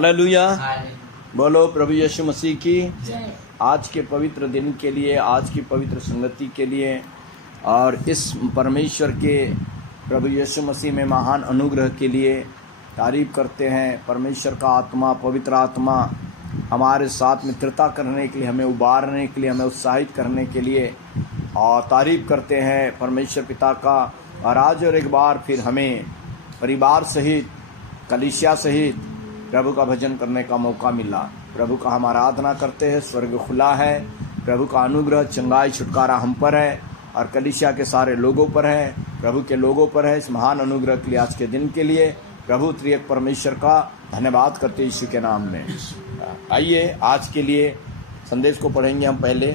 Hallelujah. बोलो प्रभु यीशु मसीह की। आज के पवित्र दिन के लिए, आज की पवित्र संगति के लिए और इस परमेश्वर के प्रभु यीशु मसीह में महान अनुग्रह के लिए तारीफ करते हैं। परमेश्वर का आत्मा, पवित्र आत्मा हमारे साथ मित्रता करने के लिए, हमें उबारने के लिए, हमें उत्साहित करने के लिए और तारीफ करते हैं परमेश्वर पिता का। और आज और एक बार फिर हमें परिवार सहित, कलीसिया सहित प्रभु का भजन करने का मौका मिला। प्रभु का हम आराधना करते हैं। स्वर्ग खुला है, प्रभु का अनुग्रह, चंगाई, छुटकारा हम पर है और कलीसिया के सारे लोगों पर है, प्रभु के लोगों पर है। इस महान अनुग्रह के लिए, आज के दिन के लिए प्रभु त्रिएक परमेश्वर का धन्यवाद करते यीशु के नाम में। आइए आज के लिए संदेश को पढ़ेंगे। हम पहले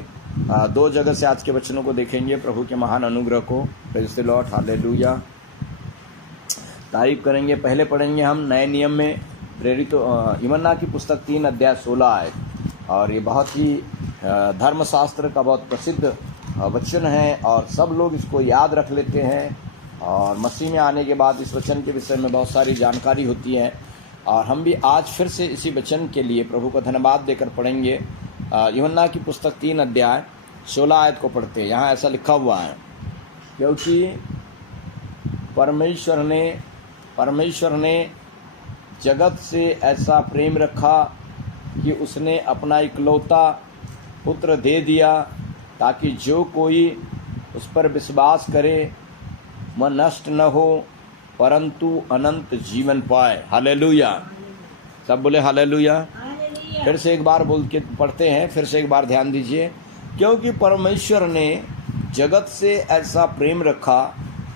दो जगह से आज के वचनों को देखेंगे, प्रभु के महान अनुग्रह को। Praise the Lord, hallelujah. तारीफ करेंगे। पहले पढ़ेंगे हम नए नियम में प्रेरित यूहन्ना की पुस्तक 3 अध्याय 16 आयत। और ये बहुत ही धर्मशास्त्र का बहुत प्रसिद्ध वचन है और सब लोग इसको याद रख लेते हैं। और मसीह में आने के बाद इस वचन के विषय में बहुत सारी जानकारी होती है। और हम भी आज फिर से इसी वचन के लिए प्रभु को धन्यवाद देकर पढ़ेंगे। यूहन्ना की पुस्तक 3 अध्याय 16 आयत को पढ़ते हैं। यहाँ ऐसा लिखा हुआ है, क्योंकि परमेश्वर ने जगत से ऐसा प्रेम रखा कि उसने अपना इकलौता पुत्र दे दिया, ताकि जो कोई उस पर विश्वास करे वह नष्ट न हो परंतु अनंत जीवन पाए। हालेलुया। सब बोले हालेलुया। फिर से एक बार बोल के पढ़ते हैं, फिर से एक बार ध्यान दीजिए। क्योंकि परमेश्वर ने जगत से ऐसा प्रेम रखा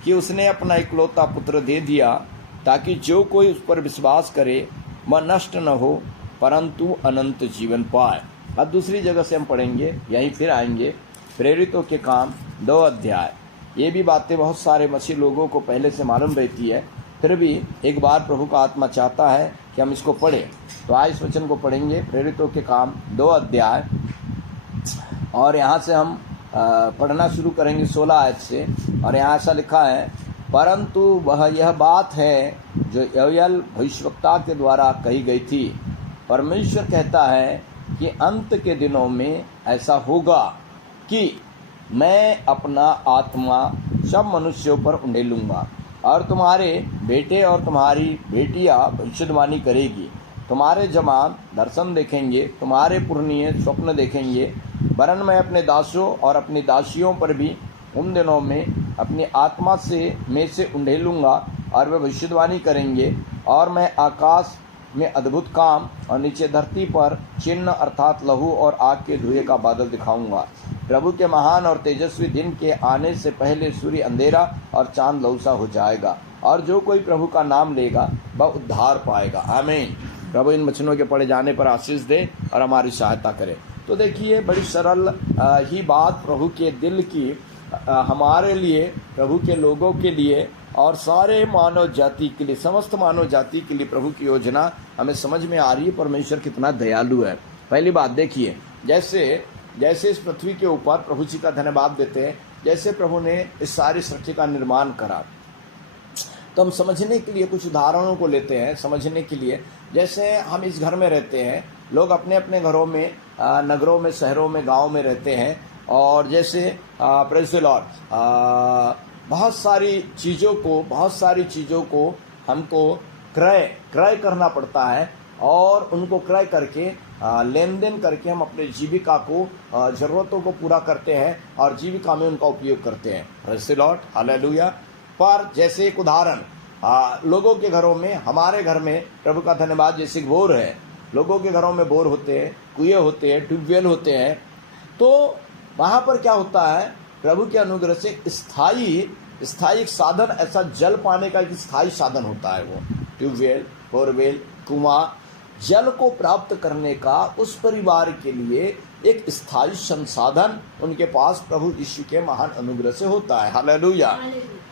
कि उसने अपना इकलौता पुत्र दे दिया, ताकि जो कोई उस पर विश्वास करे वह नष्ट न हो परंतु अनंत जीवन पाए। अब दूसरी जगह से हम पढ़ेंगे, यहीं फिर आएंगे। प्रेरितों के काम 2 अध्याय। ये भी बातें बहुत सारे मसीह लोगों को पहले से मालूम रहती है, फिर भी एक बार प्रभु का आत्मा चाहता है कि हम इसको पढ़ें। तो आज इस वचन को पढ़ेंगे, प्रेरितों के काम 2 अध्याय। और यहाँ से हम पढ़ना शुरू करेंगे 16 आयत से। और यहाँ ऐसा लिखा है, परंतु वह यह बात है जो योएल भविष्यवक्ता के द्वारा कही गई थी। परमेश्वर कहता है कि अंत के दिनों में ऐसा होगा कि मैं अपना आत्मा सब मनुष्यों पर उंडेलूँगा और तुम्हारे बेटे और तुम्हारी बेटियां भविष्यवाणी करेगी। तुम्हारे जवान दर्शन देखेंगे, तुम्हारे पुरनिये स्वप्न देखेंगे। वरन मैं अपने दासों और अपनी दासियों पर भी उन दिनों में अपनी आत्मा में से उंडेलूँगा और वे भविष्यवाणी करेंगे। और मैं आकाश में अद्भुत काम और नीचे धरती पर चिन्ह अर्थात लहू और आग के धुएं का बादल दिखाऊंगा। प्रभु के महान और तेजस्वी दिन के आने से पहले सूर्य अंधेरा और चांद लहूसा हो जाएगा, और जो कोई प्रभु का नाम लेगा वह उद्धार पाएगा। आमीन। प्रभु इन वचनों के पढ़े जाने पर आशीष दे और हमारी सहायता करे। तो देखिए, बड़ी सरल ही बात प्रभु के दिल की हमारे लिए, प्रभु के लोगों के लिए और सारे मानव जाति के लिए, समस्त मानव जाति के लिए प्रभु की योजना हमें समझ में आ रही है। परमेश्वर कितना दयालु है। पहली बात देखिए, जैसे इस पृथ्वी के ऊपर प्रभु जी का धन्यवाद देते हैं, जैसे प्रभु ने इस सारी सृष्टि का निर्माण करा, तो हम समझने के लिए कुछ उदाहरणों को लेते हैं। समझने के लिए, जैसे हम इस घर में रहते हैं, लोग अपने अपने घरों में, नगरों में, शहरों में, गाँव में रहते हैं। और जैसे प्रेज़ द लॉर्ड, बहुत सारी चीज़ों को हमको क्रय करना पड़ता है और उनको क्रय करके लेन देन करके हम अपने जीविका को, ज़रूरतों को पूरा करते हैं और जीविका में उनका उपयोग करते हैं। Praise the Lord, hallelujah. पर जैसे एक उदाहरण, लोगों के घरों में, हमारे घर में प्रभु का धन्यवाद, जैसे बोर है, लोगों के घरों में बोर होते हैं, कुएं होते हैं, ट्यूबवेल होते हैं। तो वहाँ पर क्या होता है, प्रभु के अनुग्रह से स्थायी एक साधन, ऐसा जल पाने का एक स्थायी साधन होता है। वो ट्यूबवेल, बोरवेल, कुआं, जल को प्राप्त करने का उस परिवार के लिए एक स्थायी संसाधन उनके पास प्रभु यीशु के महान अनुग्रह से होता है। हालेलुया।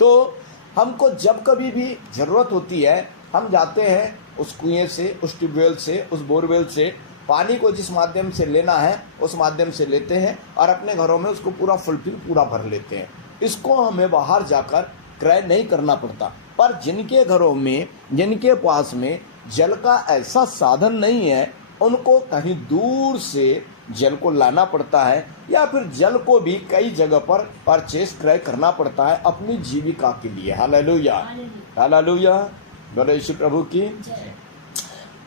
तो हमको जब कभी भी जरूरत होती है, हम जाते हैं उस कुएं से, उस ट्यूबवेल से, उस बोरवेल से, पानी को जिस माध्यम से लेना है उस माध्यम से लेते हैं और अपने घरों में उसको पूरा भर लेते हैं। इसको हमें बाहर जाकर क्रय नहीं करना पड़ता। पर जिनके घरों में, जिनके पास में जल का ऐसा साधन नहीं है, उनको कहीं दूर से जल को लाना पड़ता है या फिर जल को भी कई जगह पर परचेस क्रय करना पड़ता है अपनी जीविका के लिए। हालेलुया, हालेलुया, बोलो यीशु प्रभु की।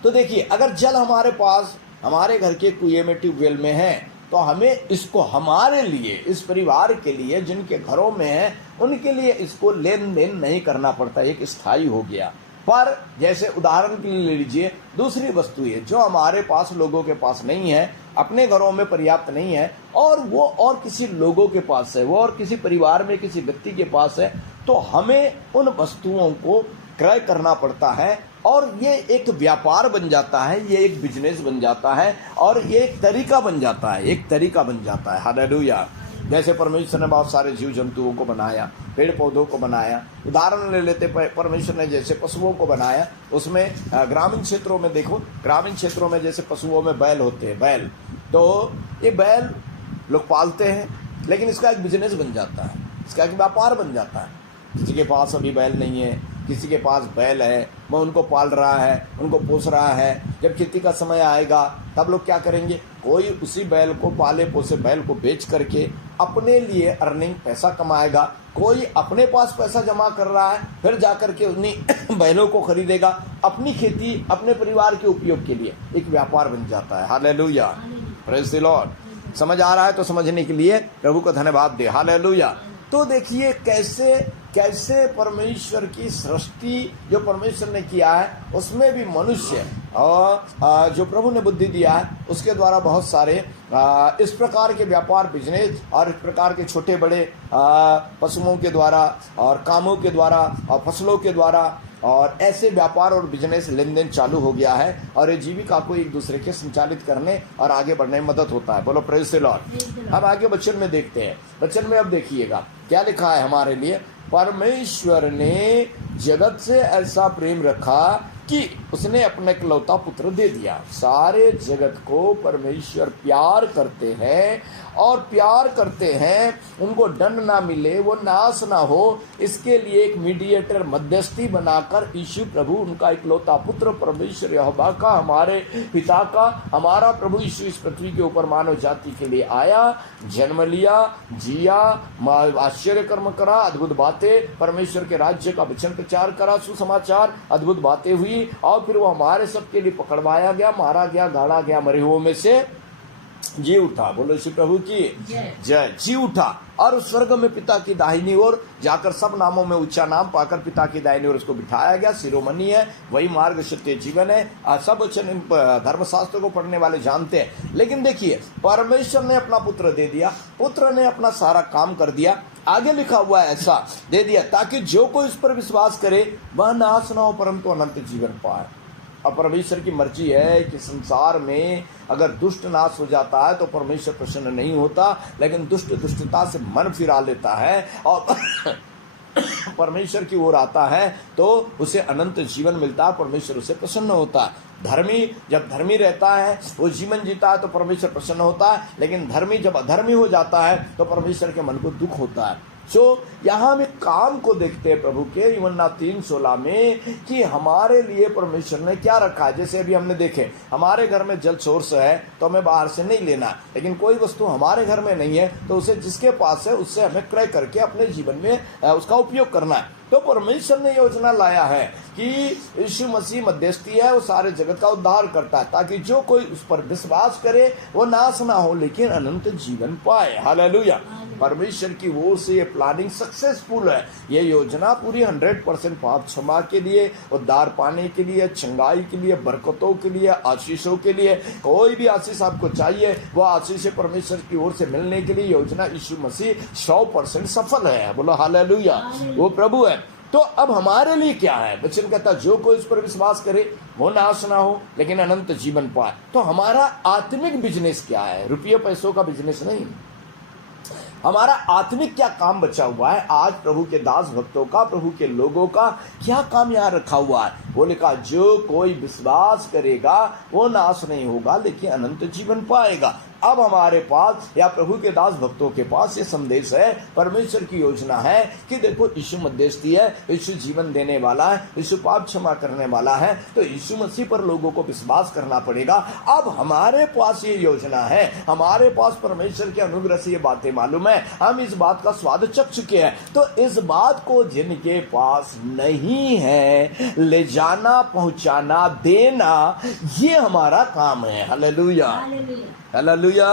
तो देखिए, अगर जल हमारे पास हमारे घर के कुएं में, ट्यूबवेल में है, तो हमें इसको हमारे लिए, इस परिवार के लिए जिनके घरों में है, उनके लिए इसको लेन देन नहीं करना पड़ता, एक स्थायी हो गया। पर जैसे उदाहरण के लिए ले लीजिए, दूसरी वस्तुएं जो हमारे पास, लोगों के पास नहीं है, अपने घरों में पर्याप्त नहीं है, और वो और किसी लोगों के पास है, वो और किसी परिवार में किसी व्यक्ति के पास है, तो हमें उन वस्तुओं को क्रय करना पड़ता है, और ये एक व्यापार बन जाता है, ये एक बिजनेस बन जाता है, और ये एक तरीका बन जाता है, एक तरीका बन जाता है। हालेलुया। जैसे परमेश्वर ने बहुत सारे जीव जंतुओं को बनाया, पेड़ पौधों को बनाया। उदाहरण ले लेते, परमेश्वर ने जैसे पशुओं को बनाया, उसमें ग्रामीण क्षेत्रों में देखो, ग्रामीण क्षेत्रों में जैसे पशुओं में बैल होते हैं, बैल, तो ये बैल लोग पालते हैं, लेकिन इसका एक बिजनेस बन जाता है, इसका एक व्यापार बन जाता है। किसी के पास अभी बैल नहीं है, किसी के पास बैल है, वह उनको पाल रहा है, उनको पोस रहा है। जब खेती का समय आएगा तब लोग क्या करेंगे, कोई उसी बैल को, पाले पोसे बैल को बेच करके अपने लिए अर्निंग, पैसा कमाएगा। कोई अपने पास पैसा जमा कर रहा है, फिर जाकर के उन्हीं बैलों को खरीदेगा अपनी खेती, अपने परिवार के उपयोग के लिए, एक व्यापार बन जाता है। Hallelujah, praise the Lord. समझ आ रहा है तो समझने के लिए प्रभु को धन्यवाद दे। हालेलुया। तो देखिए कैसे कैसे परमेश्वर की सृष्टि जो परमेश्वर ने किया है, उसमें भी मनुष्य और जो प्रभु ने बुद्धि दिया है, उसके द्वारा बहुत सारे इस प्रकार के व्यापार, बिजनेस, और इस प्रकार के छोटे बड़े पशुओं के द्वारा और कामों के द्वारा और फसलों के द्वारा और ऐसे व्यापार और बिजनेस, लेन देन चालू हो गया है, और ये जीविका को एक दूसरे के संचालित करने और आगे बढ़ने में मदद होता है। बोलो प्रेज़ द लॉर्ड। अब आगे वचन में देखते हैं। वचन में अब देखिएगा क्या लिखा है हमारे लिए। परमेश्वर ने जगत से ऐसा प्रेम रखा कि उसने अपने इकलौता पुत्र दे दिया। सारे जगत को परमेश्वर प्यार करते हैं, और प्यार करते हैं, उनको दंड ना मिले, वो नाश ना हो, इसके लिए एक मीडिएटर, मध्यस्थी बनाकर यीशु प्रभु, उनका इकलौता पुत्र, परमेश्वर यहोवा का, हमारे पिता का, हमारा प्रभु यीशु इस पृथ्वी के ऊपर मानव जाति के लिए आया, जन्म लिया, जिया, आश्चर्य कर्म करा, अद्भुत बातें, परमेश्वर के राज्य का वचन प्रचार करा, सुसमाचार, अद्भुत बातें हुई, और फिर वो हमारे सबके लिए पकड़वाया गया, मारा गया, गाड़ा गया, मरे हुओं में से जी उठा। बोलो श्री प्रभु की जय। जी उठा और उस स्वर्ग में पिता की दाहिनी ओर जाकर सब नामों में ऊंचा नाम पाकर पिता की दाहिनी ओर उसको बिठाया गया। शिरोमणि है, वही मार्ग, सत्य, जीवन है। सब वचन धर्मशास्त्र को पढ़ने वाले जानते हैं। लेकिन देखिए, परमेश्वर ने अपना पुत्र दे दिया, पुत्र ने अपना सारा काम कर दिया। आगे लिखा हुआ है ऐसा दे दिया ताकि जो कोई इस पर विश्वास करे वह नाश न हो परंतु अनंत जीवन पाए। अब परमेश्वर की मर्जी है कि संसार में अगर दुष्ट नाश हो जाता है तो परमेश्वर प्रसन्न नहीं होता, लेकिन दुष्ट दुष्टता से मन फिरा लेता है और परमेश्वर की ओर आता है तो उसे अनंत जीवन मिलता है, परमेश्वर उसे प्रसन्न होता है। धर्मी जब धर्मी रहता है, वो जीवन जीता है तो परमेश्वर प्रसन्न होता है, लेकिन धर्मी जब अधर्मी हो जाता है तो परमेश्वर के मन को दुख होता है। जो यहाँ हम काम को देखते हैं प्रभु के यूहन्ना 3:16 में कि हमारे लिए परमेश्वर ने क्या रखा है। जैसे अभी हमने देखे, हमारे घर में जल सोर्स है तो हमें बाहर से नहीं लेना, लेकिन कोई वस्तु हमारे घर में नहीं है तो उसे जिसके पास है उससे हमें क्रय करके अपने जीवन में उसका उपयोग करना है। तो परमेश्वर ने योजना लाया है कि यीशु मसीह मध्यस्थी है, वो सारे जगत का उद्धार करता है ताकि जो कोई उस पर विश्वास करे वो नाश ना हो लेकिन अनंत जीवन पाए। हालेलुया। परमेश्वर की ओर से ये प्लानिंग सक्सेसफुल है। ये योजना पूरी 100% पाप क्षमा के लिए, उद्धार पाने के लिए, चंगाई के लिए, बरकतों के लिए, आशीषों के लिए। कोई भी आशीष आपको चाहिए वो आशीष परमेश्वर की ओर से मिलने के लिए योजना यीशु मसीह 100% सफल है। बोलो हालेलुया। वो प्रभु है। तो अब हमारे लिए क्या है? वचन कहता जो कोई इस पर विश्वास करे वो नाश ना हो लेकिन अनंत जीवन पाए। तो हमारा आत्मिक बिजनेस क्या है? रुपये पैसों का बिजनेस नहीं, हमारा आत्मिक क्या काम बचा हुआ है? आज प्रभु के दास भक्तों का, प्रभु के लोगों का क्या काम यहाँ रखा हुआ है? वो लिखा जो कोई विश्वास करेगा वो नाश नहीं होगा लेकिन अनंत जीवन पाएगा। अब हमारे पास या प्रभु के दास भक्तों के पास ये संदेश है, परमेश्वर की योजना है कि देखो यीशु मध्यस्थी है, यीशु जीवन देने वाला है, यीशु पाप क्षमा करने वाला है, तो यीशु मसीह पर लोगों को विश्वास करना पड़ेगा। अब हमारे पास ये योजना है, हमारे पास परमेश्वर के अनुग्रह से ये बातें मालूम है, हम इस बात का स्वाद चख चुके हैं। तो इस बात को जिनके पास नहीं है ले जाना, पहुंचाना, देना, ये हमारा काम है। Hallelujah, hallelujah.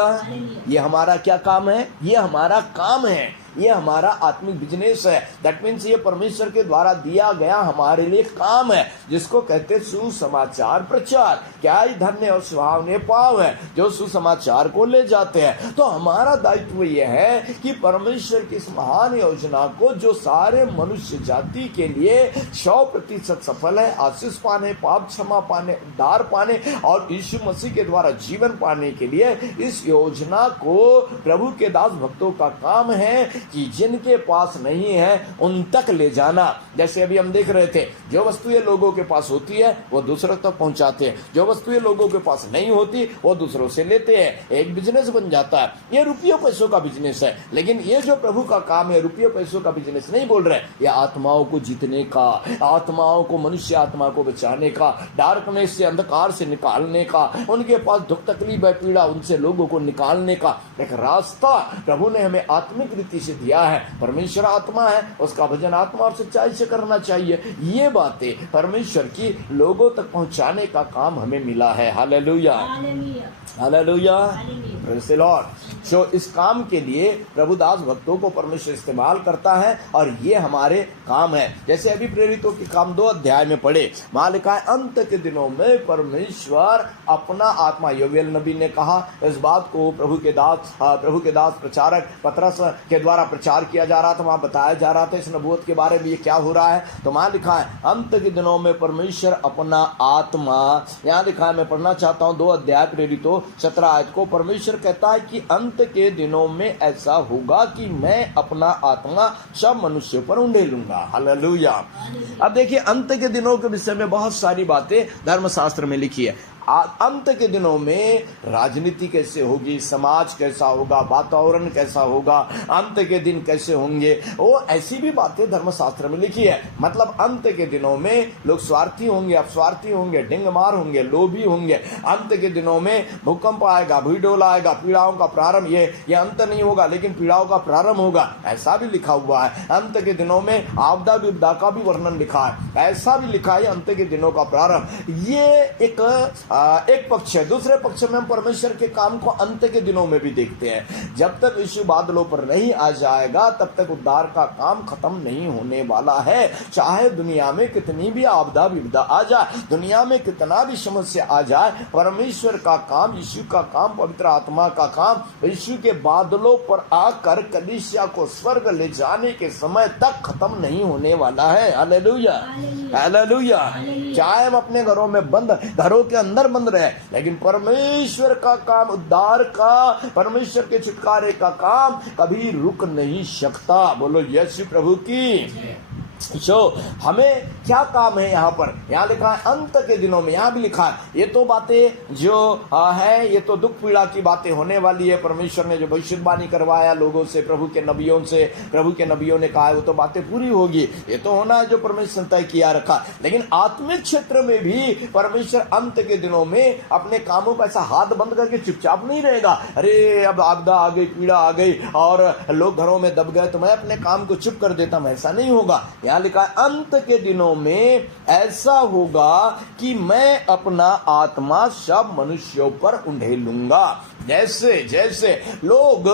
ये हमारा क्या काम है? ये हमारा काम है, ये हमारा आत्मिक बिजनेस है। दैट मीन्स ये परमेश्वर के द्वारा दिया गया हमारे लिए काम है, जिसको कहते सुसमाचार प्रचार। क्या ही धन्य और सुहावने पाव है जो सुसमाचार को ले जाते हैं। तो हमारा दायित्व यह है कि परमेश्वर की इस महान योजना को, जो सारे मनुष्य जाति के लिए 100% सफल है, आशीष पाने, पाप क्षमा पाने, उद्धार पाने और यीशु मसीह के द्वारा जीवन पाने के लिए, इस योजना को प्रभु के दास भक्तों का काम है कि जिनके पास नहीं है उन तक ले जाना। जैसे अभी हम देख रहे थे, जो वस्तुएं लोगों के पास होती है वो दूसरों तक पहुंचाते हैं, जो वस्तुएं लोगों के पास नहीं होती वो दूसरों से लेते हैं। एक बिजनेस बन जाता है। ये रुपयों पैसों का बिजनेस है, लेकिन ये जो प्रभु का काम है, रुपयों पैसों का बिजनेस नहीं बोल रहे, ये आत्माओं को जीतने का, आत्माओं को, मनुष्य आत्मा को बचाने का, डार्कनेस से, अंधकार से निकालने का, उनके पास दुख तकलीफ है, पीड़ा, उनसे लोगों को निकालने का एक रास्ता प्रभु ने हमें आत्मिक रीति से दिया है। परमेश्वर आत्मा है, उसका भजन आत्मा और सच्चाई से करना चाहिए। ये बातें परमेश्वर की लोगों तक पहुंचाने का काम हमें मिला है। Hallelujah, hallelujah, praise the Lord. जो इस काम के लिए प्रभुदास भक्तों को परमेश्वर इस्तेमाल करता है और ये हमारे काम है। जैसे अभी प्रेरितों के काम 2 अध्याय में पढ़े, वहां लिखा है अंत के दिनों में परमेश्वर अपना आत्मा, योवेल नबी ने कहा, इस बात को प्रभु के दास प्रचारक पतरस के द्वारा प्रचार किया जा रहा था, वहां बताया जा रहा था इस नबूवत के बारे में ये क्या हो रहा है। तो वहां लिखा है अंत के दिनों में परमेश्वर अपना आत्मा, यहाँ लिखा है, मैं पढ़ना चाहता हूँ 2 अध्याय प्रेरितों 17 आयत को। परमेश्वर कहता है कि अंत के दिनों में ऐसा होगा कि मैं अपना आत्मा सब मनुष्यों पर उंडेलूंगा। हालेलुया। अब देखिए, अंत के दिनों के विषय में बहुत सारी बातें धर्मशास्त्र में लिखी है। अंत के दिनों में राजनीति कैसे होगी, समाज कैसा होगा, वातावरण कैसा होगा, अंत के दिन कैसे होंगे, वो ऐसी भी बातें धर्मशास्त्र में लिखी है। मतलब अंत के दिनों में लोग स्वार्थी होंगे, अपस्वार्थी होंगे, डिंगमार होंगे, लोभी होंगे। अंत के दिनों में भूकंप आएगा, भूडोल आएगा, पीड़ाओं का प्रारंभ, ये अंत नहीं होगा लेकिन पीड़ाओं का प्रारंभ होगा, ऐसा भी लिखा हुआ है। अंत के दिनों में आपदा विपदा का भी वर्णन लिखा है, ऐसा भी लिखा है अंत के दिनों का प्रारंभ। ये एक पक्ष है। दूसरे पक्ष में हम परमेश्वर के काम को अंत के दिनों में भी देखते हैं। जब तक यीशु बादलों पर नहीं आ जाएगा तब तक उद्धार का काम खत्म नहीं होने वाला है। चाहे दुनिया में कितनी भी आपदा विपदा आ जाए, दुनिया में कितना भी समस्या आ जाए, परमेश्वर का काम, यीशु का काम, पवित्र आत्मा का काम यीशु के बादलों पर आकर कलीसिया को स्वर्ग ले जाने के समय तक खत्म नहीं होने वाला है। Hallelujah, hallelujah. चाहे हम अपने घरों में बंद, घरों के अंदर बंद रहे, लेकिन परमेश्वर का काम, उद्धार का, परमेश्वर के छुटकारे का काम कभी रुक नहीं सकता। बोलो यीशु प्रभु की। हमें क्या काम है यहाँ पर? यहाँ लिखा है अंत के दिनों में, यहाँ भी लिखा है। ये तो बातें जो है, ये तो दुख पीड़ा की बातें होने वाली है। परमेश्वर ने जो भविष्यवाणी करवाया लोगों से, प्रभु के नबियों से, प्रभु के नबियों ने कहा है, वो तो बातें पूरी होगी। ये तो होना है जो परमेश्वर ने तय किया रखा। लेकिन आत्मिक क्षेत्र में भी परमेश्वर अंत के दिनों में अपने कामों का ऐसा हाथ बंद करके चुपचाप नहीं रहेगा। अरे अब आपदा आ गई, पीड़ा आ गई और लोग घरों में दब गए तो मैं अपने काम को चुप कर देता हूं, ऐसा नहीं होगा। यहाँ लिखा है अंत के दिनों में ऐसा होगा कि मैं अपना आत्मा सब मनुष्यों पर उंडेलूंगा। जैसे जैसे लोग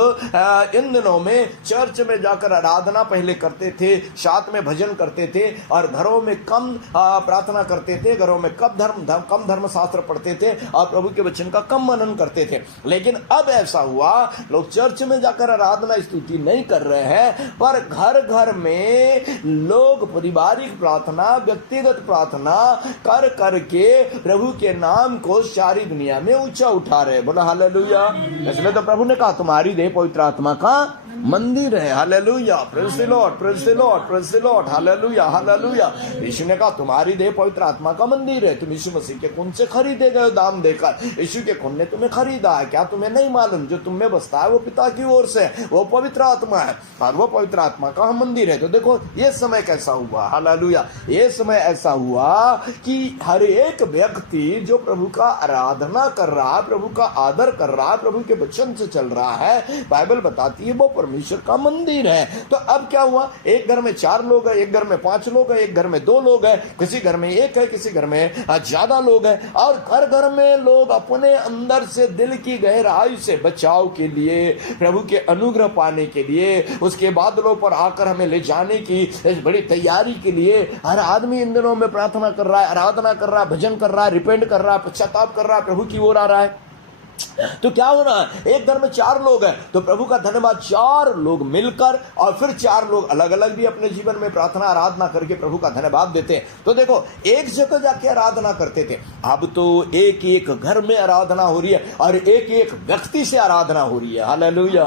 इन दिनों में चर्च में जाकर आराधना पहले करते थे, साथ में भजन करते थे और घरों में कम प्रार्थना करते थे, घरों में कम धर्मशास्त्र पढ़ते थे और प्रभु के वचन का कम मनन करते थे। लेकिन अब ऐसा हुआ, लोग चर्च में जाकर आराधना स्तुति नहीं कर रहे हैं, पर घर घर में लोग पारिवारिक प्रार्थना, व्यक्तिगत प्रार्थना कर करके प्रभु के नाम को सारी दुनिया में ऊंचा उठा रहे। बोला हालेलुया। इसलिए तो प्रभु ने कहा तुम्हारी देह पवित्र आत्मा का मंदिर है। Hallelujah, praise the Lord, praise the Lord, praise the Lord, hallelujah, hallelujah. Yeshu ने कहा तुम्हारी देह पवित्र आत्मा का मंदिर है, तुम यीशु मसीह के खून से खरीदे गए हो दाम देकर। यीशु के खून ने तुम्हें खरीदा है। क्या तुम्हें नहीं मालूम जो तुम में बसता है वो पिता की ओर से, वो पवित्र आत्मा है और वो पवित्र आत्मा का हम मंदिर है। तो देखो ये समय कैसा हुआ, हालेलुया, ये समय ऐसा हुआ कि हर एक व्यक्ति जो प्रभु का आराधना कर रहा है, प्रभु का आदर कर रहा है, प्रभु के वचन से चल रहा है, बाइबल बताती है वो परमेश्वर का मंदिर है। तो अब क्या हुआ, एक घर में 4 लोग है, एक घर में 5 लोग है, एक घर में 2 लोग है, किसी घर में 1 है, किसी घर में ज्यादा लोग है, और हर घर में लोग अपने अंदर से दिल की गहराई से बचाव के लिए, प्रभु के अनुग्रह पाने के लिए, उसके बादलों पर आकर हमें ले जाने की इस बड़ी तैयारी के लिए हर आदमी इन दिनों में प्रार्थना कर रहा है, आराधना कर रहा है, भजन कर रहा है, रिपेंट कर रहा है, पश्चाताप कर रहा है, प्रभु की ओर आ रहा है। तो क्या हो रहा है, एक घर में 4 लोग हैं तो प्रभु का धन्यवाद, 4 लोग मिलकर और फिर 4 लोग अलग अलग भी अपने जीवन में प्रार्थना आराधना करके प्रभु का धन्यवाद देते हैं। तो देखो एक जगह जाके आराधना करते थे, अब तो एक एक घर में आराधना हो रही है और एक एक व्यक्ति से आराधना हो रही है। हालेलुया,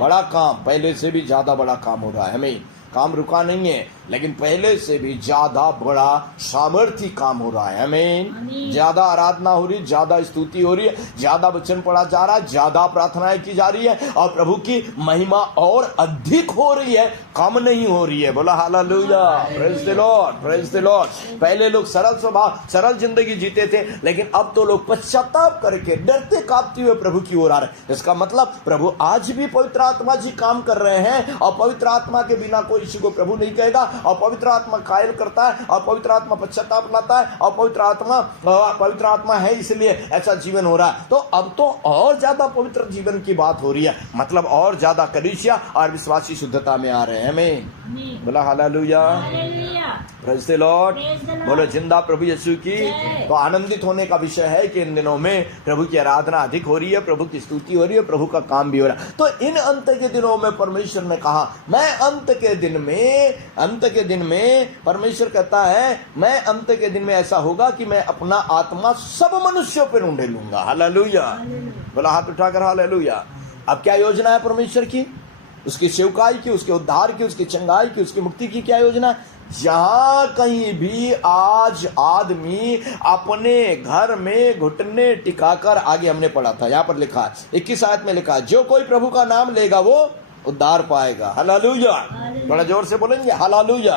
बड़ा काम, पहले से भी ज्यादा बड़ा काम हो रहा है। हमें काम रुका नहीं है, लेकिन पहले से भी ज्यादा बड़ा सामर्थ्य काम हो रहा है। आमीन। ज्यादा आराधना हो रही है, ज्यादा स्तुति हो रही है, ज्यादा वचन पढ़ा जा रहा है, ज्यादा प्रार्थनाएं की जा रही है और प्रभु की महिमा और अधिक हो रही है, कम नहीं हो रही है। बोला hallelujah, praise the Lord, praise the Lord. पहले लोग सरल स्वभाव, सरल जिंदगी जीते थे, लेकिन अब तो लोग पश्चाताप करके डरते कांपते हुए प्रभु की ओर आ रहे हैं। इसका मतलब प्रभु आज भी पवित्र आत्मा जी काम कर रहे हैं और पवित्र आत्मा के बिना कोई इसी को प्रभु नहीं कहेगा। और पवित्र आत्मा कायल करता है और पवित्र आत्मा पश्चाताप लाता है और पवित्र आत्मा है, इसलिए ऐसा जीवन हो रहा है। तो अब तो और ज्यादा पवित्र जीवन की बात हो रही है, मतलब और ज्यादा कलीसिया और विश्वासी शुद्धता में आ रहे हैं। हमें बोला हालेलुया, प्रेज द लॉर्ड, बोलो जिंदा प्रभु यीशु की। तो आनंदित होने का विषय है कि इन दिनों में प्रभु की आराधना अधिक हो रही है, प्रभु की स्तुति हो रही है, प्रभु का काम भी हो रहा है। तो इन अंत के दिनों में परमेश्वर ने कहा, मैं अंत के दिन में परमेश्वर कहता है, मैं अंत के दिन में ऐसा होगा कि मैं अपना आत्मा सब मनुष्यों पर उंडेलूंगा। हालेलुया, बोला हाथ उठाकर हालेलुया। अब क्या योजना है परमेश्वर की, उसकी सेवकाई की, उसके उद्धार की, उसकी चंगाई की, उसकी मुक्ति की क्या योजना है? जहां कहीं भी आज आदमी अपने घर में घुटने टिकाकर, आगे हमने पढ़ा था, यहां पर लिखा है 21 आयत में लिखा है, जो कोई प्रभु का नाम लेगा वो उद्धार पाएगा। हालेलुया, बड़ा जोर से बोलेंगे हालेलुया।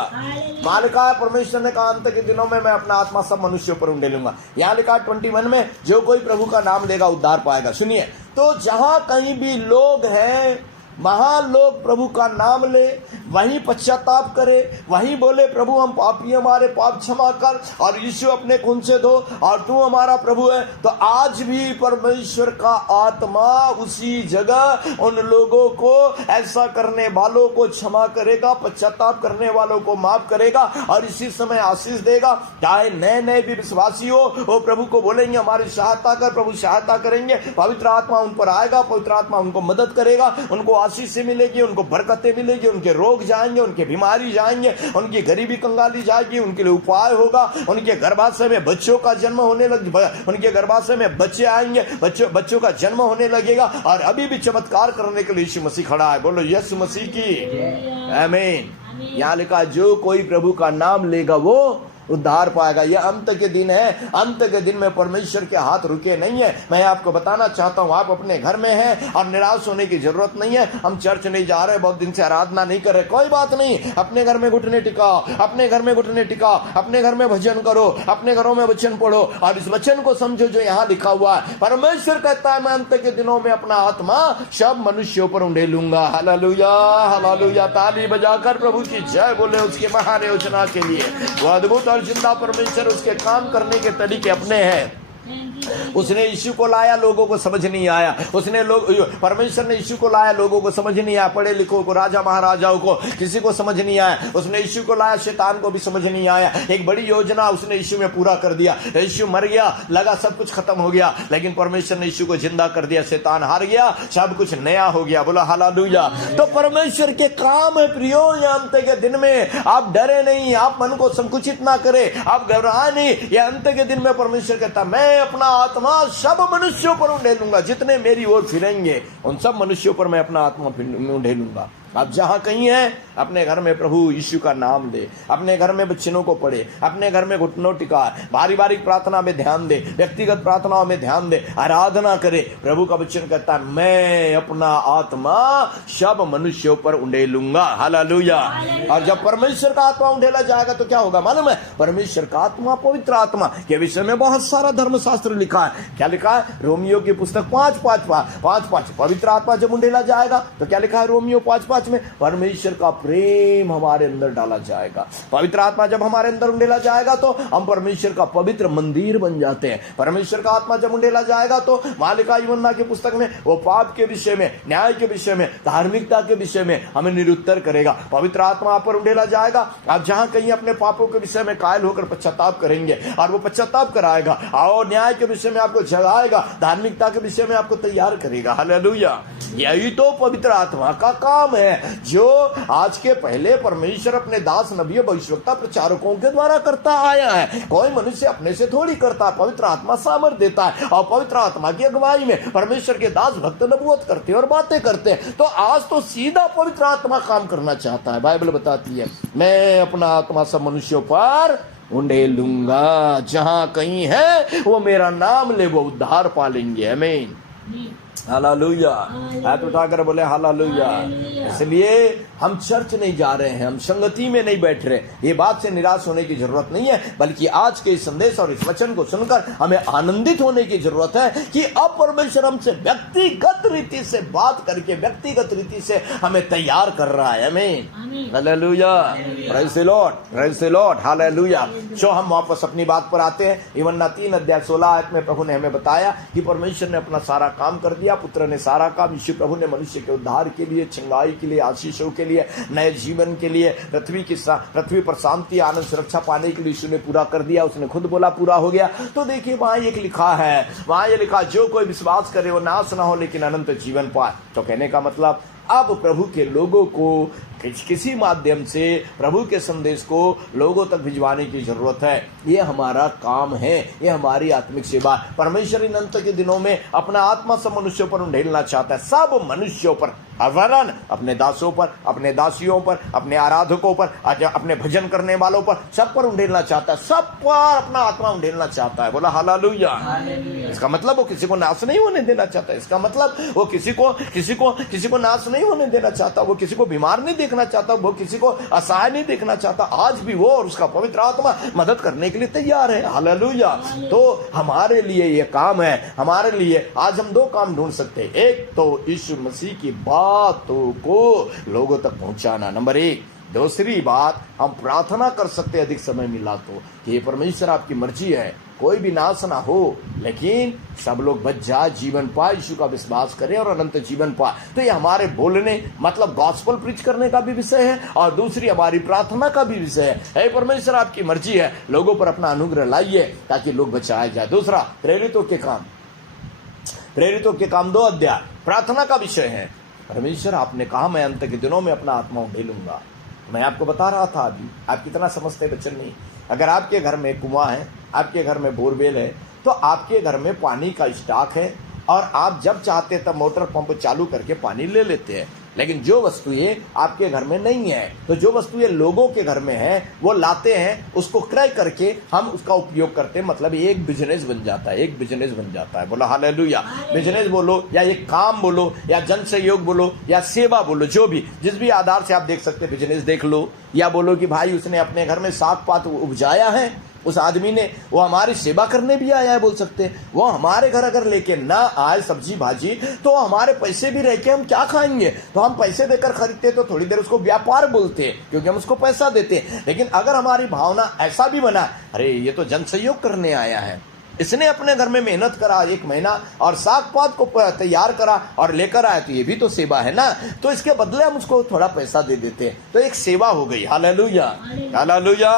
वहां लिखा है, परमेश्वर ने कहा अंत के दिनों में मैं अपना आत्मा सब मनुष्यों पर उंडेलूंगा। यहाँ लिखा 21 में, जो कोई प्रभु का नाम लेगा उद्धार पाएगा। सुनिए, तो जहां कहीं भी लोग हैं वहां लोग प्रभु का नाम ले, वहीं पश्चाताप करे, वहीं बोले प्रभु हम पापी, हमारे पाप क्षमा कर और यीशु अपने खून से धो और तू हमारा प्रभु है। तो आज भी परमेश्वर का आत्मा उसी जगह उन लोगों को, ऐसा करने वालों को क्षमा करेगा, पश्चाताप करने वालों को माफ करेगा और इसी समय आशीष देगा। चाहे नए नए भी विश्वासी हो, वो प्रभु को बोलेंगे हमारी सहायता कर, प्रभु सहायता करेंगे, पवित्र आत्मा उन पर आएगा, पवित्र आत्मा उनको मदद करेगा, उनको आशीष से मिलेगी, उनको बरकतें मिलेगी, उनके रोग जाएंगे, उनके बीमारी जाएंगे, उनकी गरीबी कंगाली जाएगी, उनके लिए उपाय होगा, उनके गर्भाशय में बच्चों का जन्म होने उनके गर्भाशय में बच्चे आएंगे, बच्चों का जन्म होने लगेगा। और अभी भी चमत्कार करने के लिए यीशु मसीह खड़ा है। बोलो यीशु मसीह की आमीन। यहाँ लिखा, जो कोई प्रभु का नाम लेगा वो उद्धार पाएगा। यह अंत के दिन है, अंत के दिन में परमेश्वर के हाथ रुके नहीं है। मैं आपको बताना चाहता हूं, आप अपने घर में हैं और निराश होने की जरूरत नहीं है। हम चर्च नहीं जा रहे, बहुत दिन से आराधना नहीं कर रहे, कोई बात नहीं, अपने घर में घुटने टिकाओ, अपने घर में घुटने टिकाओ, अपने घर में भजन करो, अपने घरों में वचन पढ़ो और इस वचन को समझो जो यहाँ लिखा हुआ है। परमेश्वर कहता है, मैं अंत के दिनों में अपना आत्मा सब मनुष्यों पर उंडेलूंगा। Hallelujah, hallelujah. ताली बजाकर प्रभु की जय बोले उसके महान योजना के लिए। वो अद्भुत और जिंदा परमेश्वर, उसके काम करने के तरीके अपने हैं। उसने यीशु को लाया, लोगों को समझ नहीं आया। परमेश्वर ने यीशु को लाया, लोगों को समझ नहीं आया, पढ़े लिखों को, राजा महाराजाओं को, किसी को समझ नहीं आया। उसने यीशु को लाया, शैतान को भी समझ नहीं आया। एक बड़ी योजना उसने यीशु में पूरा कर दिया। यीशु मर गया, लगा सब कुछ खत्म हो गया, लेकिन परमेश्वर ने यीशु को जिंदा कर दिया, शैतान हार गया, सब कुछ नया हो गया। बोला हालेलुया। तो परमेश्वर के काम है प्रियो, अंत के दिन में आप डरे नहीं, आप मन को संकुचित ना करें, आप घबराए नहीं। यह अंत के दिन में परमेश्वर कहता, मैं मैं अपना आत्मा सब मनुष्यों पर उंडेलूंगा, जितने मेरी ओर फिरेंगे उन सब मनुष्यों पर मैं अपना आत्मा उंडेलूंगा। आप जहां कहीं हैं अपने घर में प्रभु यीशु का नाम ले, अपने घर में वचनों को पढ़े, अपने घर में घुटनों टिका, बारी बारी प्रार्थना में ध्यान दे, व्यक्तिगत प्रार्थनाओं में ध्यान दे, आराधना करे। प्रभु का वचन कहता है मैं अपना आत्मा सब मनुष्यों पर उंडेलूंगा। हालेलुया। और जब परमेश्वर का आत्मा उंडेला जाएगा तो क्या होगा मालूम है? परमेश्वर का आत्मा, पवित्र आत्मा के विषय में बहुत सारा धर्मशास्त्र लिखा है। क्या लिखा है? रोमियो की पुस्तक 5:5 पवित्र आत्मा जब उंडेला जाएगा तो क्या लिखा है? रोमियो 5:5 में परमेश्वर का प्रेम हमारे अंदर डाला जाएगा। पवित्र आत्मा जब हमारे अंदर उंडेला जाएगा तो हम परमेश्वर का पवित्र मंदिर बन जाते हैं। परमेश्वर का आत्मा जब उंडेला जाएगा तो मालिका यूहन्ना की पुस्तक में वो पाप के विषय में, न्याय के विषय में, धार्मिकता के विषय में हमें निरुत्तर करेगा। पवित्र आत्मा आप पर उंडेला जाएगा, आप जहां कहीं अपने पापों के विषय में कायल होकर पश्चाताप करेंगे और वो पश्चाताप कराएगा, और न्याय के विषय में आपको जगाएगा, धार्मिकता के विषय में आपको तैयार करेगा। हालेलुया। यही तो पवित्र आत्मा का काम है जो आज के पहले परमेश्वर अपने दास नबियों, भविष्यवक्ता, प्रचारकों के द्वारा करता आया है। कोई मनुष्य अपने से थोड़ी करता, पवित्र आत्मा सामर्थ देता है और पवित्र आत्मा की अगुवाई में परमेश्वर के दास भक्त नबूवत करते और बातें करते हैं। तो आज तो सीधा पवित्र आत्मा काम करना चाहता है। बाइबल बताती है मैं अपना आत्मा सब मनुष्यों पर उंडेलूंगा, जहां कहीं है वो मेरा नाम ले वो उद्धार पालेंगे। आमीन। हालेलुया। हाथ उठाकर बोले हालेलुया। इसलिए हम चर्च नहीं जा रहे हैं, हम संगति में नहीं बैठ रहे। ये बात से निराश होने की जरूरत नहीं है, बल्कि आज के इस संदेश और इस वचन को सुनकर हमें आनंदित होने की जरूरत है कि अब परमेश्वर हमसे व्यक्तिगत रीति से बात करके, व्यक्तिगत रीति से हमें तैयार कर रहा है। आमीन। Hallelujah. Praise the Lord, praise the Lord. Hallelujah. So हम वापस अपनी बात पर आते हैं। यूहन्ना 3:16 में प्रभु ने हमें बताया कि परमेश्वर ने अपना सारा काम कर दिया, पुत्र ने सारा काम, यीशु प्रभु ने मनुष्य के उद्धार के लिए, चंगाई के लिए, आशीषों के लिए, नए जीवन के लिए, पृथ्वी पर शांति, आनंद, सुरक्षा पाने के लिए यीशु ने पूरा कर दिया। उसने खुद बोला पूरा हो गया। तो देखिए वहां एक लिखा है, वहां ये लिखा जो कोई विश्वास करे वो नाश ना हो लेकिन अनंत जीवन पाए। तो कहने का मतलब अब प्रभु के लोगों को किसी माध्यम से प्रभु के संदेश को लोगों तक भिजवाने की जरूरत है। ये हमारा काम है, ये हमारी आत्मिक सेवा। परमेश्वर इन अंत के दिनों में अपना आत्मा सब मनुष्यों पर उंडेलना चाहता है, सब मनुष्यों पर, अवरन अपने दासों पर, अपने दासियों पर, अपने आराधकों पर, अपने भजन करने वालों पर, सब पर उंडेलना चाहता है, सब पर अपना आत्मा उंडेलना चाहता है। बोला हालेलुया। इसका मतलब वो किसी को नाश नहीं होने देना चाहता। इसका मतलब वो किसी को नाश नहीं होने देना चाहता, वो किसी को बीमार नहीं देखना चाहता, वो किसी को असहाय नहीं देखना चाहता। आज भी वो और उसका पवित्र आत्मा मदद करने के लिए तैयार है। हालेलुया। तो हमारे लिए ये काम है, हमारे लिए आज हम दो काम ढूंढ सकते हैं। एक तो यीशु मसीह की बातों को लोगों तक पहुंचाना, नंबर 1। दूसरी बात, हम प्रार्थना कर सकते हैं अधिक समय मिला तो कि ये परमेश्वर आपकी मर्जी है, कोई भी नाश ना हो लेकिन सब लोग बच जाए, जीवन पाए, यीशु का विश्वास करें और अनंत जीवन पाए। तो ये हमारे बोलने मतलब गॉस्पेल प्रीच करने का भी विषय है और दूसरी हमारी प्रार्थना का भी विषय है। हे परमेश्वर आपकी मर्जी है, लोगों पर अपना अनुग्रह लाइए ताकि लोग बचाए जाए। दूसरा, प्रेरितों के काम 2 अध्याय प्रार्थना का विषय है। परमेश्वर आपने कहा मैं अंत के दिनों में अपना आत्मा उंडेलूंगा। मैं आपको बता रहा था अभी, आप कितना समझते बच्चन नहीं। अगर आपके घर में कुआं है, आपके घर में बोरवेल है, तो आपके घर में पानी का स्टॉक है और आप जब चाहते तब मोटर पंप चालू करके पानी ले लेते हैं। लेकिन जो वस्तुएं आपके घर में नहीं है, तो जो वस्तुएं लोगों के घर में है वो लाते हैं, उसको क्रय करके हम उसका उपयोग करते हैं। मतलब एक बिजनेस बन जाता है, एक बिजनेस बन जाता है। बोला हालेलुया। बिजनेस बोलो या एक काम बोलो या जन सहयोग बोलो या सेवा बोलो, जो भी जिस भी आधार से आप देख सकते हैं बिजनेस देख लो, या बोलो कि भाई उसने अपने घर में साग पात उपजाया है, उस आदमी ने, वो हमारी सेवा करने भी आया है, बोल सकते हैं। वो हमारे घर अगर लेके ना आए सब्जी भाजी तो हमारे पैसे भी रह के हम क्या खाएंगे। तो हम पैसे देकर खरीदते तो थोड़ी देर उसको व्यापार बोलते हैं क्योंकि हम उसको पैसा देते हैं। लेकिन अगर हमारी भावना ऐसा भी बना, अरे ये तो जन सहयोग करने आया है, इसने अपने घर में मेहनत करा 1 महीना और साग पात को तैयार करा और लेकर आया, तो ये भी तो सेवा है ना, तो इसके बदले हम उसको थोड़ा पैसा दे देते हैं, तो एक सेवा हो गई। Hallelujah, hallelujah.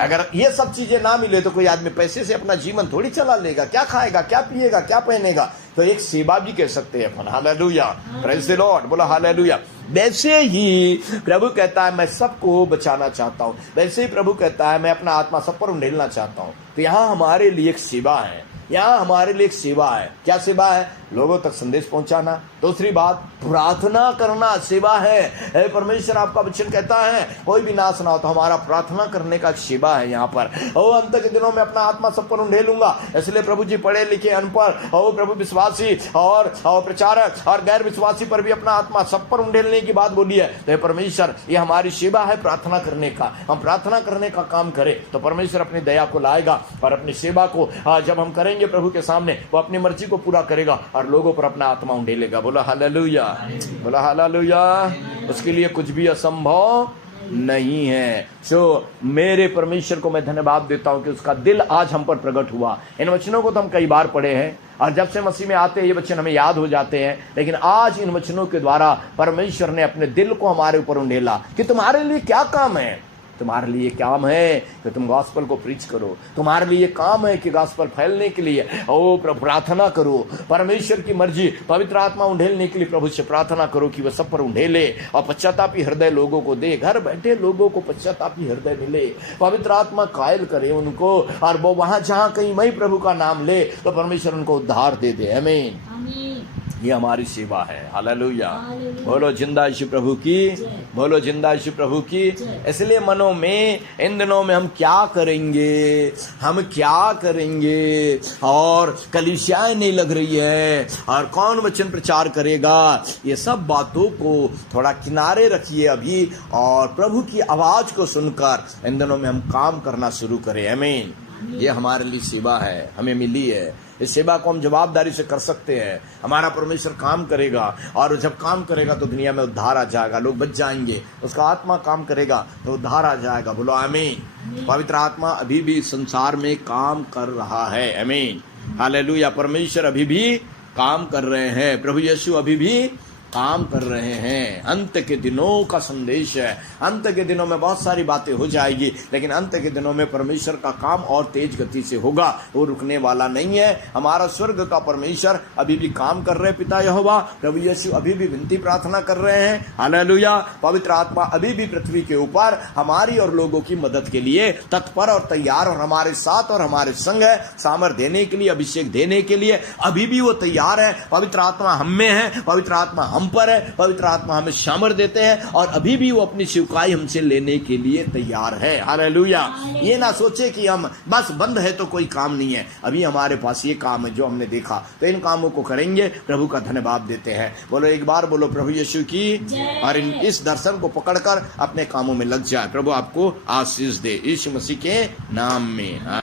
अगर ये सब चीजें ना मिले तो कोई आदमी पैसे से अपना जीवन थोड़ी चला लेगा, क्या खाएगा, क्या पिएगा, क्या पहनेगा। तो एक सेवा भी कह सकते हैं अपन। Hallelujah, praise the Lord. बोला हालेलुया। वैसे ही प्रभु कहता है मैं सबको बचाना चाहता हूं, वैसे ही प्रभु कहता है मैं अपना आत्मा सब पर उंडेलना चाहता हूं। तो यहाँ हमारे लिए एक सेवा है, यहाँ हमारे लिए एक सेवा है। क्या सेवा है? लोगों तक संदेश पहुंचाना। दूसरी बात, प्रार्थना करना सेवा है। परमेश्वर आपका वचन कहता है कोई भी नाश ना हो, तो हमारा प्रार्थना करने का सेवा है यहाँ पर। और अंत के दिनों में अपना आत्मा सब पर उंडेलूंगा। इसलिए प्रभु जी पढ़े लिखे अनपढ़ और प्रभु विश्वासी और प्रचारक और गैर विश्वासी पर भी अपना आत्मा सब पर उंडेलने की बात बोली है। तो परमेश्वर, ये हमारी सेवा है प्रार्थना करने का। हम प्रार्थना करने का काम करें तो परमेश्वर अपनी दया को लाएगा और अपनी सेवा को जब हम करेंगे प्रभु के सामने, वो अपनी मर्जी को पूरा करेगा और लोगों पर अपना आत्मा उंडेलेगा। बोला हालेलुया, बोला हालेलुया। उसके लिए कुछ भी असंभव नहीं है। सो मेरे परमेश्वर को मैं धन्यवाद देता हूं कि उसका दिल आज हम पर प्रकट हुआ। इन वचनों को तो हम कई बार पढ़े हैं और जब से मसीह में आते हैं ये वचन हमें याद हो जाते हैं, लेकिन आज इन वचनों के द्वारा परमेश्वर ने अपने दिल को हमारे ऊपर उंडेला कि तुम्हारे लिए क्या काम है। तुम्हारे लिए काम है कि तुम गॉस्पेल को प्रीच करो। तुम्हारे लिए काम है कि गॉस्पेल फैलने के लिए ओ प्रभु प्रार्थना करो। परमेश्वर की मर्जी पवित्र आत्मा उंडेलने के लिए प्रभु से प्रार्थना करो कि वह सब पर उंडेले और पश्चातापी हृदय लोगों को दे। घर बैठे लोगों को पश्चातापी हृदय मिले, पवित्र आत्मा कायल करे उनको, और वो वहां जहां कहीं मैं प्रभु का नाम ले तो परमेश्वर उनको उद्धार दे दे। आमीन। ये हमारी सेवा है। हालेलुया। बोलो जिंदा यीशु प्रभु की, बोलो जिंदा यीशु प्रभु की। इसलिए मनों में इन दिनों में हम क्या करेंगे, हम क्या करेंगे, और कलीसियाएं नहीं लग रही है और कौन वचन प्रचार करेगा, ये सब बातों को थोड़ा किनारे रखिए अभी और प्रभु की आवाज को सुनकर इन दिनों में हम काम करना शुरू करें। आमीन। ये हमारे लिए सेवा है, हमें मिली है। इस सेवा को हम जवाबदारी से कर सकते हैं। हमारा परमेश्वर काम करेगा और जब काम करेगा तो दुनिया में उद्धार आ जाएगा, लोग बच जाएंगे। उसका आत्मा काम करेगा तो उद्धार आ जाएगा। बोलो आमीन। पवित्र आत्मा अभी भी संसार में काम कर रहा है। आमीन। हालेलुया। परमेश्वर अभी भी काम कर रहे हैं। प्रभु यीशु अभी भी काम कर रहे हैं। अंत के दिनों का संदेश है। अंत के दिनों में बहुत सारी बातें हो जाएगी, लेकिन अंत के दिनों में परमेश्वर का काम और तेज गति से होगा, वो रुकने वाला नहीं है। हमारा स्वर्ग का परमेश्वर अभी भी काम कर रहे। पिता यहोवा प्रभु यीशु अभी भी विनती प्रार्थना कर रहे हैं। हालेलुया। पवित्र आत्मा अभी भी पृथ्वी के ऊपर हमारी और लोगों की मदद के लिए तत्पर और तैयार और हमारे साथ और हमारे संग है। सामर्थ देने के लिए, अभिषेक देने के लिए अभी भी वो तैयार है। पवित्र आत्मा हम में है, पवित्र आत्मा हम पर है, पवित्र आत्मा हमें सामर्थ देते हैं और अभी भी वो अपनी सेवकाई हमसे लेने के लिए तैयार है। हालेलुया। ये ना सोचे कि हम बस बंद है तो कोई काम नहीं है। अभी हमारे पास ये काम है जो हमने देखा, तो इन कामों को करेंगे। प्रभु का धन्यवाद देते हैं। बोलो एक बार, बोलो प्रभु यीशु की। और इस दर्शन को पकड़कर अपने कामों में लग जाए। प्रभु आपको आशीष दे, यीशु मसीह के नाम में।